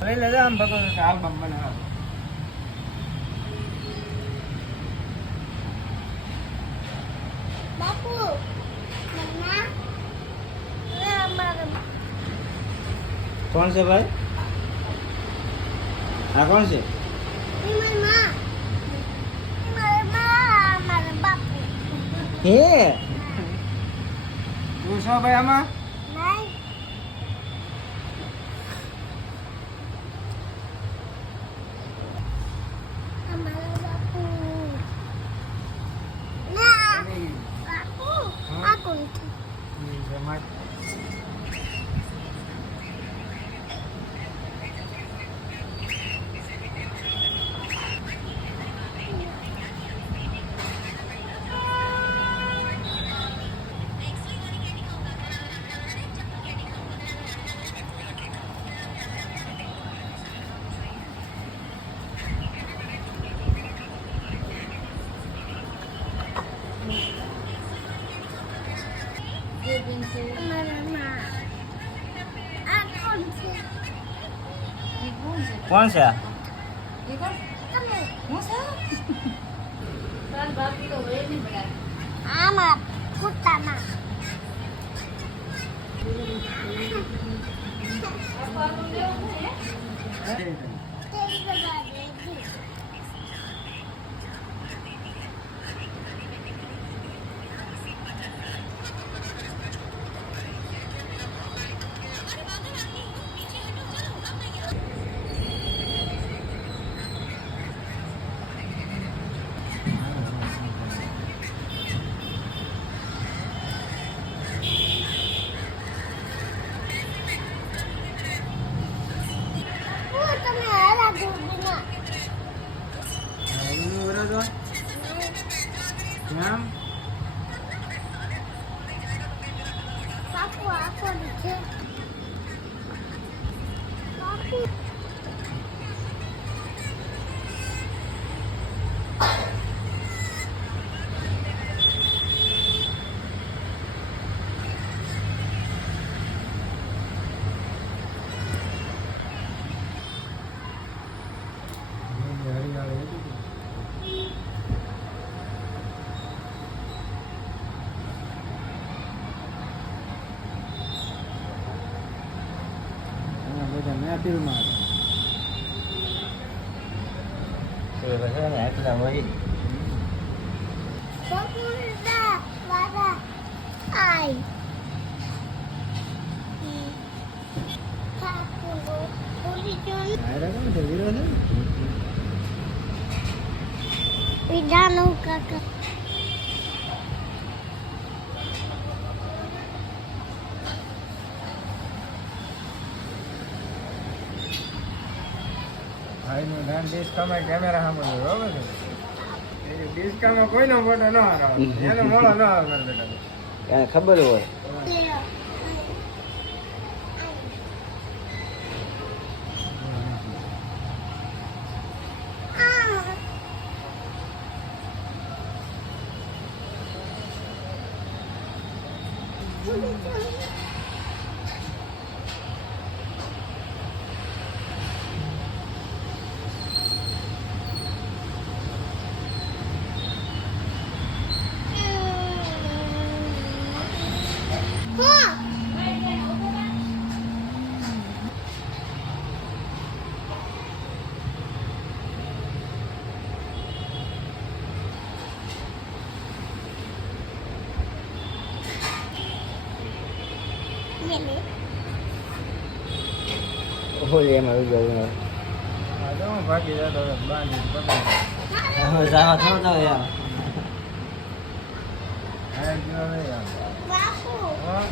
લઈ લેજો આમ ભગવાન આલ્બમ બનાવો બાપુ કોણ છે ભાઈ? આ કોણ છે? હે. તું છો ભાઈ આમાં? કોણ છે? કોણ છે? തന്നെ പെരുന്നാൾ Cuidado, Cacá. ભાઈનું ધ્યાન ડિસ્કામાં કેમેરા સામે હોય, બરોબર છે એ ડિસ્કામાં કોઈનો ફોટો ન હરાવે એનો મોડો ન આવે મારા બેટાનો. ખબર હોય લેઓ આ Ôi em ở rồi rồi. À, đúng không phải gì ra tôi làm ba gì có tiền. Ờ, dạ mà thôi rồi à. Ai chưa đây à?